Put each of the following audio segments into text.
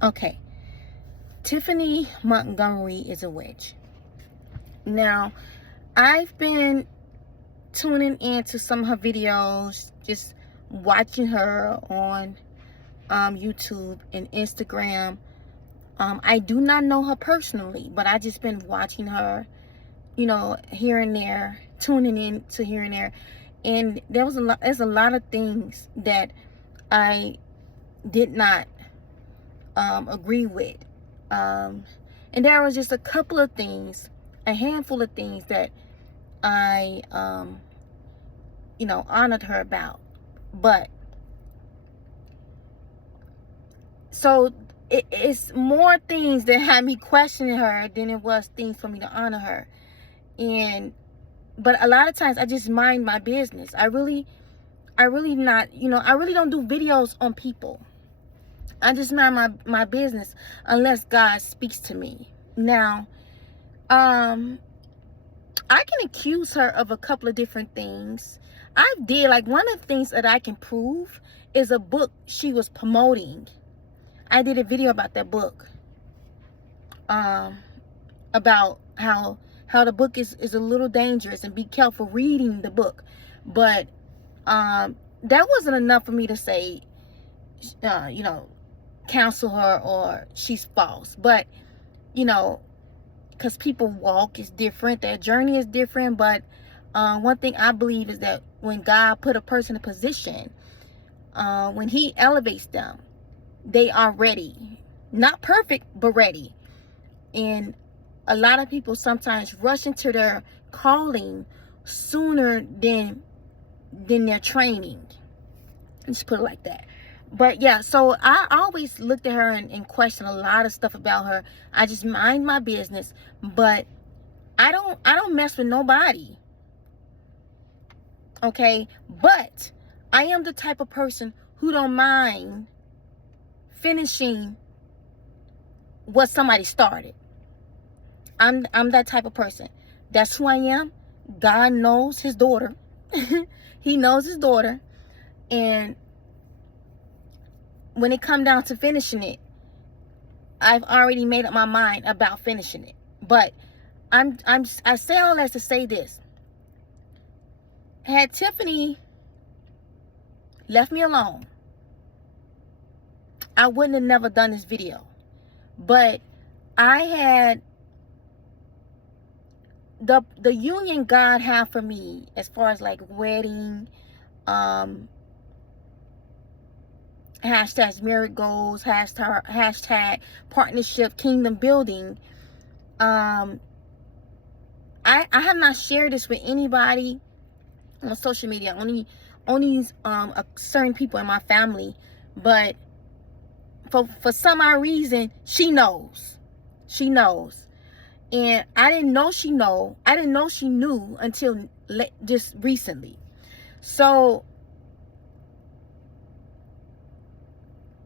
Okay, Tiffany Montgomery is a witch. Now, I've been tuning into some of her videos, just watching her on YouTube and Instagram. I do not know her personally, but I just been watching her, here and there, tuning in to here and there. And there's a lot of things that I did not agree with. And there was just a couple of things, a handful of things that I, honored her about. But so it's more things that had me questioning her than it was things for me to honor her. But a lot of times I just mind my business. I really not, I really don't do videos on people. I just mind my business unless God speaks to me. Now, I can accuse her of a couple of different things. I did, like, one of the things that I can prove is a book she was promoting. I did a video about that book. About how the book is a little dangerous, and be careful reading the book. But that wasn't enough for me to say, counsel her or she's false. But, because people walk is different, their journey is different. But one thing I believe is that when God put a person in a position, when he elevates them, they are ready. Not perfect, but ready. And a lot of people sometimes rush into their calling sooner than their training. Let's put it like that. But yeah, so I always looked at her and questioned a lot of stuff about her. I just mind my business, but I don't mess with nobody. Okay? But I am the type of person who don't mind finishing what somebody started. I'm that type of person. That's who I am. God knows his daughter. He knows his daughter. And when it come down to finishing it, I've already made up my mind about finishing it. But I say all that to say this. Had Tiffany left me alone, I wouldn't have never done this video. But I had the union God had for me, as far as like wedding, hashtags miracles, hashtag partnership, kingdom building. I have not shared this with anybody on social media, only certain people in my family. But for some odd reason, she knows. And I didn't know she knew until just recently. So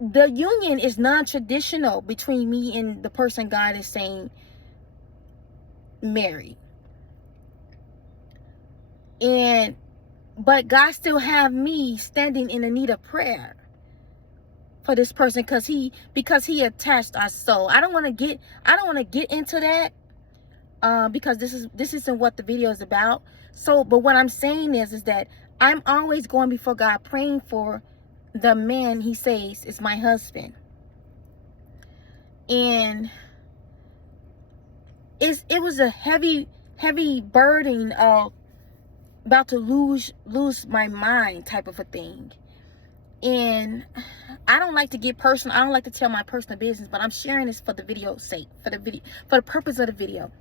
the union is non-traditional between me and the person God is saying marry. But God still have me standing in the need of prayer for this person, because he attached our soul. I don't want to get into that, because this isn't what the video is about. So, but what I'm saying is that I'm always going before God praying for the man he says is my husband. And it was a heavy burden of about to lose my mind type of a thing. And I don't like to get personal. I don't like to tell my personal business, but I'm sharing this for the video's sake, for the purpose of the video.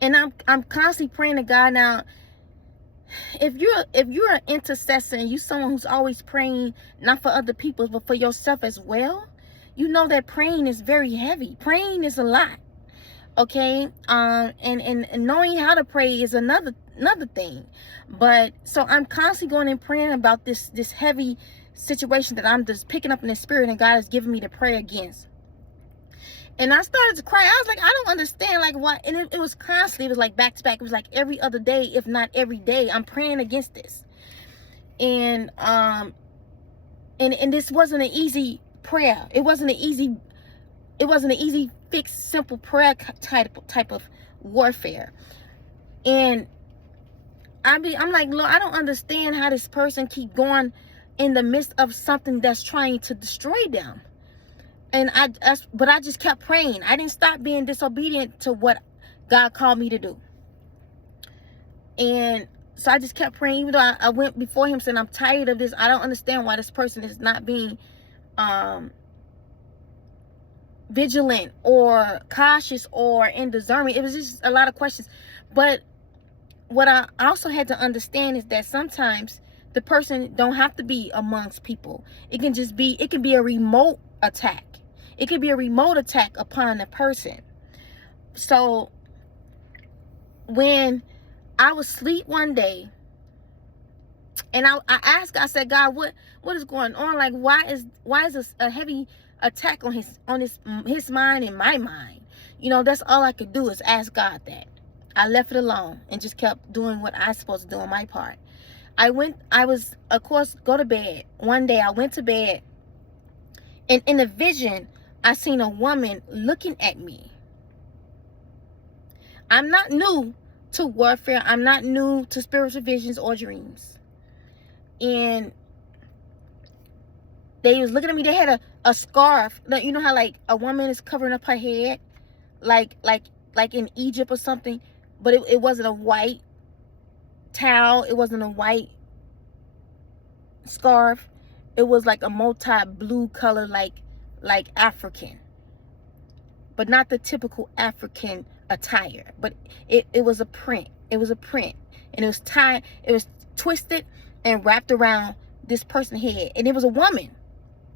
And I'm constantly praying to God. Now, if you're an intercessor and you're someone who's always praying not for other people but for yourself as well, you know that praying is very heavy. Praying is a lot. Okay? And knowing how to pray is another thing. But so I'm constantly going and praying about this heavy situation that I'm just picking up in the spirit, and God has given me to pray against. And I started to cry. I was like, I don't understand, like, why. And it was constantly, it was like back to back. It was like every other day, if not every day, I'm praying against this. And this wasn't an easy prayer. It wasn't an easy fix, simple prayer type of warfare. And I'm like, Lord, I don't understand how this person keep going in the midst of something that's trying to destroy them. And but I just kept praying. I didn't stop being disobedient to what God called me to do. And so I just kept praying, even though I went before him saying, I'm tired of this. I don't understand why this person is not being vigilant or cautious or in discernment. It was just a lot of questions. But what I also had to understand is that sometimes the person don't have to be amongst people. It can be a remote attack. It could be a remote attack upon a person. So when I was asleep one day, and I asked, I said, God, what is going on? Like, why is this a heavy attack on his mind and my mind? You know, that's all I could do is ask God that. I left it alone and just kept doing what I was supposed to do on my part. I was, of course, go to bed. One day I went to bed, and in a vision, I seen a woman looking at me. I'm not new to warfare. I'm not new to spiritual visions or dreams. And they was looking at me. They had a scarf. Like, you know how like a woman is covering up her head, like in Egypt or something, but it wasn't a white towel. It wasn't a white scarf. It was like a multi-blue color, like African, but not the typical African attire. But it was a print. It was a print, and it was tied. It was twisted and wrapped around this person's head, and it was a woman.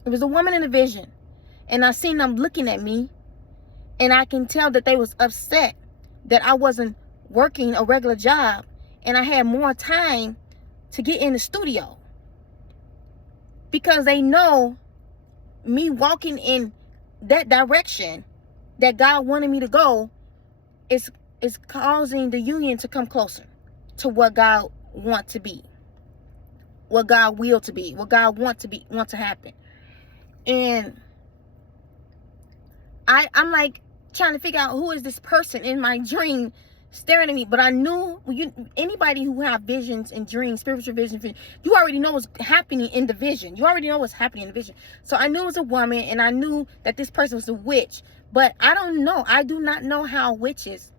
It was a woman in a vision, and I seen them looking at me, and I can tell that they was upset that I wasn't working a regular job, and I had more time to get in the studio, because they know me walking in that direction that God wanted me to go is causing the union to come closer to what God want to be, what God will to be, what God want to happen. And I'm like trying to figure out who is this person in my dream staring at me. But I knew anybody who have visions and dreams, spiritual visions, you already know what's happening in the vision. You already know what's happening in the vision. So I knew it was a woman, and I knew that this person was a witch. But I don't know. I do not know how witches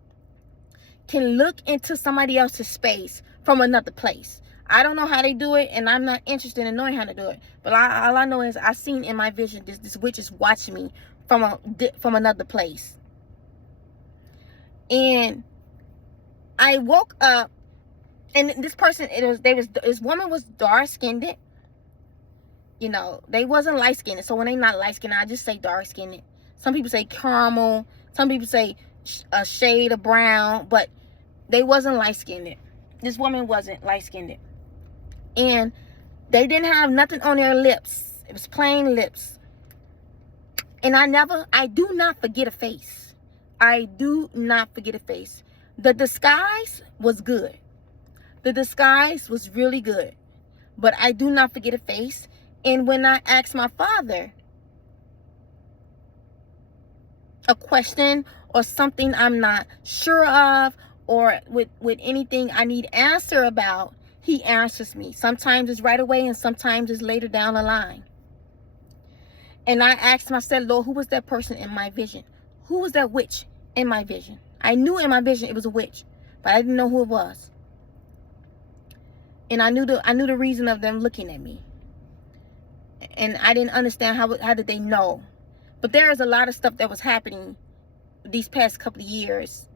can look into somebody else's space from another place. I don't know how they do it, and I'm not interested in knowing how to do it. But all I know is I seen in my vision this witch is watching me from another place. And I woke up, and this person, this woman was dark skinned. You know, they wasn't light skinned. So when they not light skinned, I just say dark skinned. Some people say caramel. Some people say a shade of brown, but they wasn't light skinned. This woman wasn't light skinned. And they didn't have nothing on their lips. It was plain lips. And I do not forget a face. I do not forget a face. The disguise was good. The disguise was really good. But I do not forget a face. And when I asked my father a question or something I'm not sure of, or with anything I need answer about, he answers me. Sometimes it's right away, and sometimes it's later down the line. And I asked myself, Lord, who was that person in my vision? Who was that witch in my vision? I knew in my vision it was a witch, but I didn't know who it was. And I knew the reason of them looking at me. And I didn't understand how did they know. But there is a lot of stuff that was happening these past couple of years,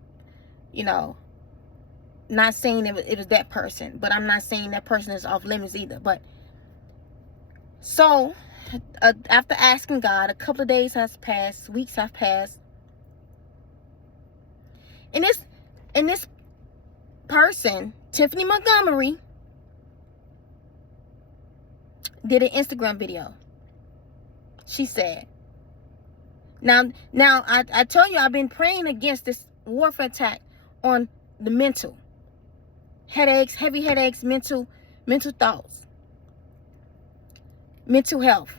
you know. Not saying it was that person, but I'm not saying that person is off limits either. But so after asking God, a couple of days has passed, weeks have passed, and this person, Tiffany Montgomery, did an Instagram video. She said, now I told you I've been praying against this warfare attack on the mental. Headaches, heavy headaches, mental thoughts, mental health.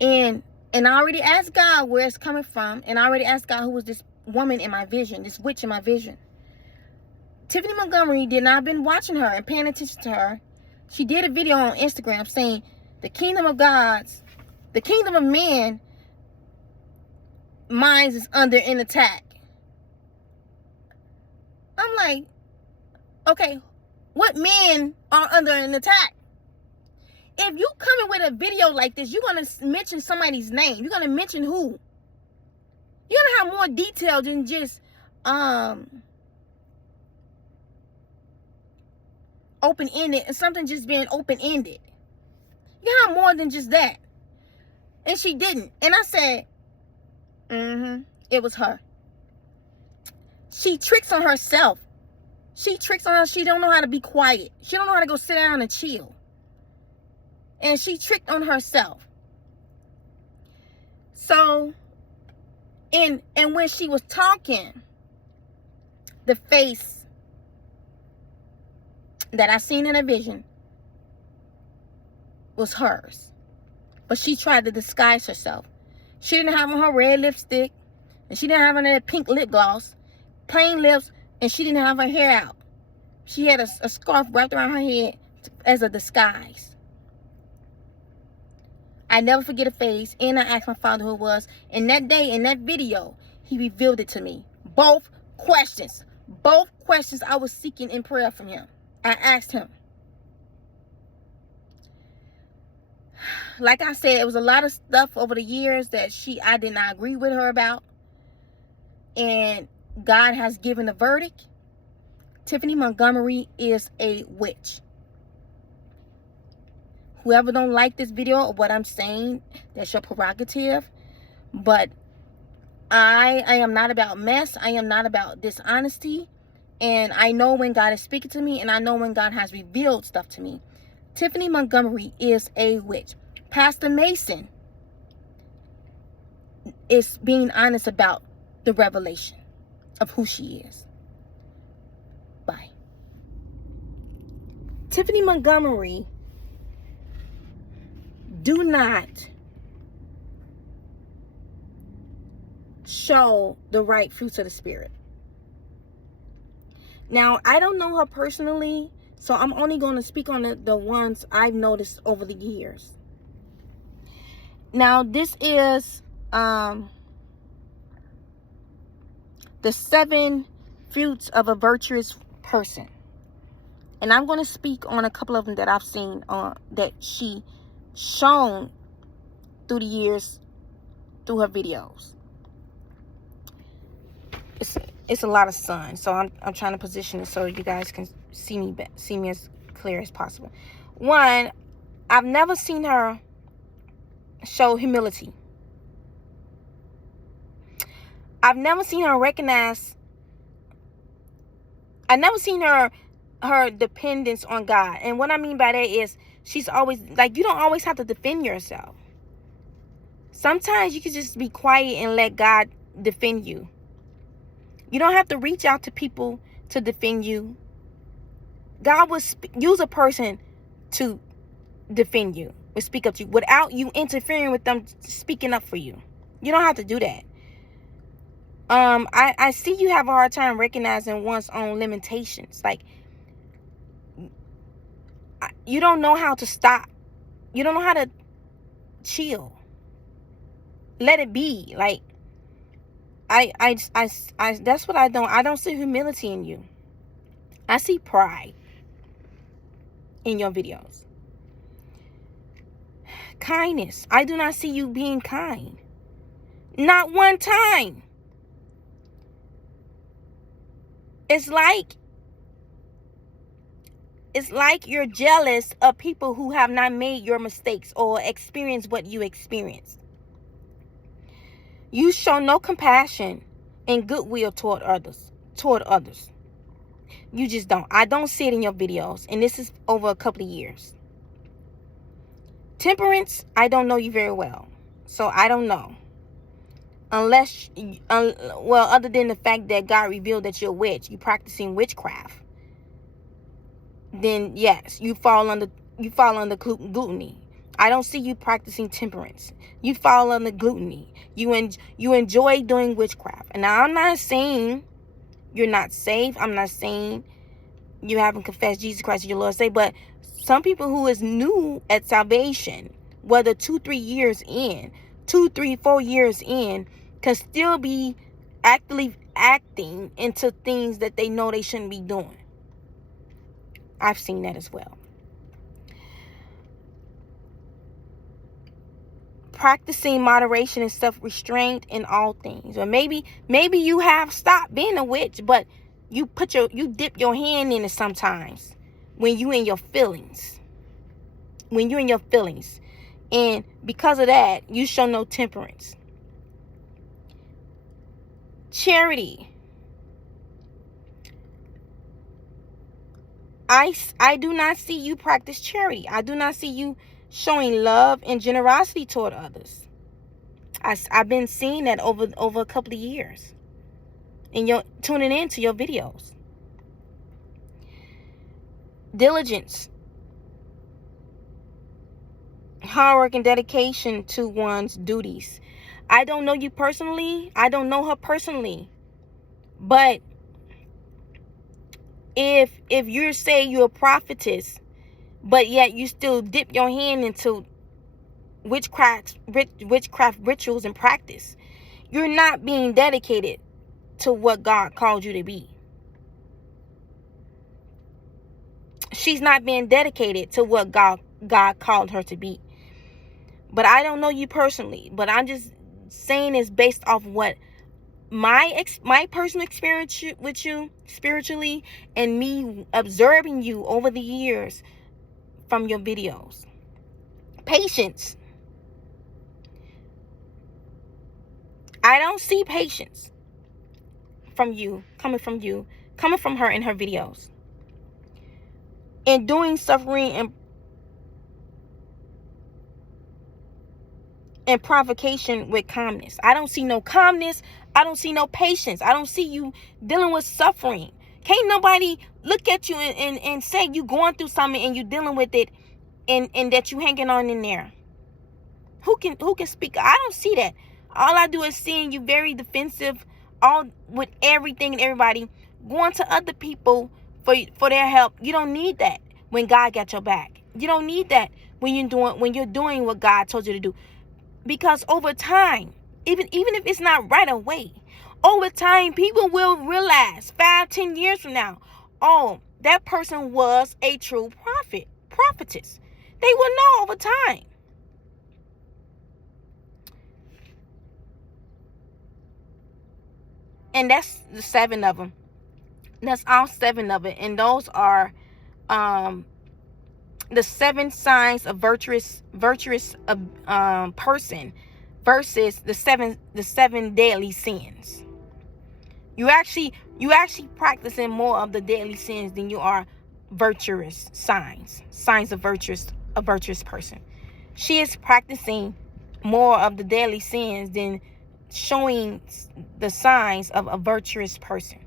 And I already asked God where it's coming from. And I already asked God who was this woman in my vision, this witch in my vision. Tiffany Montgomery did not have been watching her and paying attention to her. She did a video on Instagram saying the kingdom of man minds is under an attack. I'm like, okay, what men are under an attack? If you coming with a video like this, you're going to mention somebody's name. You're going to mention who. You're going to have more detail than just open-ended and something just being open-ended. You have more than just that. And she didn't. And I said, it was her. She tricks on herself. She don't know how to be quiet. She don't know how to go sit down and chill. And she tricked on herself. So, and when she was talking, the face that I seen in a vision was hers. But she tried to disguise herself. She didn't have on her red lipstick. And she didn't have on that pink lip gloss. Plain lips. And she didn't have her hair out. She had a scarf wrapped around her head as a disguise. I never forget a face. And I asked my father who it was. And that day, in that video, he revealed it to me. Both questions I was seeking in prayer from him. I asked him. Like I said, it was a lot of stuff over the years that I did not agree with her about. And God has given a verdict. Tiffany Montgomery is a witch. Whoever don't like this video or what I'm saying, that's your prerogative. But I am not about mess. I am not about dishonesty. And I know when God is speaking to me, and I know when God has revealed stuff to me. Tiffany Montgomery is a witch. Pastor Mason is being honest about the revelation of who she is. Bye. Tiffany Montgomery, do not show the right fruits of the Spirit. Now, I don't know her personally, so I'm only going to speak on the ones I've noticed over the years. Now, this is the 7 fruits of a virtuous person. And I'm going to speak on a couple of them that I've seen that she shown through the years through her videos. It's a lot of sun, so I'm trying to position it so you guys can see me as clear as possible. One, I've never seen her show humility. I've never seen her recognize. I've never seen her dependence on God. And what I mean by that is she's always like, you don't always have to defend yourself. Sometimes you can just be quiet and let God defend you. You don't have to reach out to people to defend you. God will use a person to defend you, will speak up to you without you interfering with them speaking up for you. You don't have to do that. I see you have a hard time recognizing one's own limitations. Like, you don't know how to stop. You don't know how to chill. Let it be. Like, I that's what I don't see humility in you. I see pride in your videos. Kindness. I do not see you being kind. Not one time. It's like you're jealous of people who have not made your mistakes or experienced what you experienced. You show no compassion and goodwill toward others. You just don't. I don't see it in your videos, and this is over a couple of years. Temperance, I don't know you very well, so I don't know. Unless, other than the fact that God revealed that you're a witch, you're practicing witchcraft, then yes, you fall under gluttony. I don't see you practicing temperance. You fall under gluttony. You enjoy doing witchcraft. And now I'm not saying you're not saved. I'm not saying you haven't confessed Jesus Christ as your Lord and Savior. But some people who is new at salvation, whether 2-3 years in, 2-3-4 years in, can still be actively acting into things that they know they shouldn't be doing. I've seen that as well. Practicing moderation and self-restraint in all things. Or maybe you have stopped being a witch, but you dip your hand in it sometimes when you in your feelings. When you're in your feelings. And because of that, you show no temperance. Charity. I do not see you practice charity. I do not see you showing love and generosity toward others. I've been seeing that over a couple of years. And you're tuning into your videos. Diligence. Hard work and dedication to one's duties. I don't know you personally. I don't know her personally. But if you say you're a prophetess, but yet you still dip your hand into witchcraft rituals and practice, you're not being dedicated to what God called you to be. She's not being dedicated to what God called her to be. But I don't know you personally, but I'm just saying it's based off what my personal experience with you spiritually, and me observing you over the years from your videos. Patience. I don't see patience coming from her in her videos. Enduring suffering and provocation with calmness. I don't see no calmness. I don't see no patience. I don't see you dealing with suffering. Can't nobody look at you and say you going through something and you dealing with it, and that you hanging on in there. Who can speak? I don't see that. All I do is seeing you very defensive, all with everything and everybody, going to other people for their help. You don't need that when God got your back. You don't need that when you're doing what God told you to do. Because over time, even if it's not right away, over time, people will realize 5-10 years from now, oh, that person was a true prophetess. They will know over time. And that's the 7 of them. That's all 7 of it. And those are the 7 signs of virtuous person versus the seven deadly sins. You actually practicing more of the deadly sins than you are virtuous signs of a virtuous person. She is practicing more of the deadly sins than showing the signs of a virtuous person.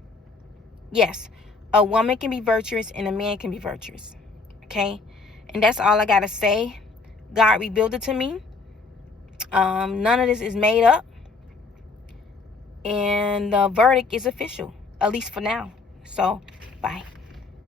Yes, a woman can be virtuous and a man can be virtuous. Okay? And that's all I got to say. God revealed it to me. None of this is made up. And the verdict is official, at least for now. So, bye.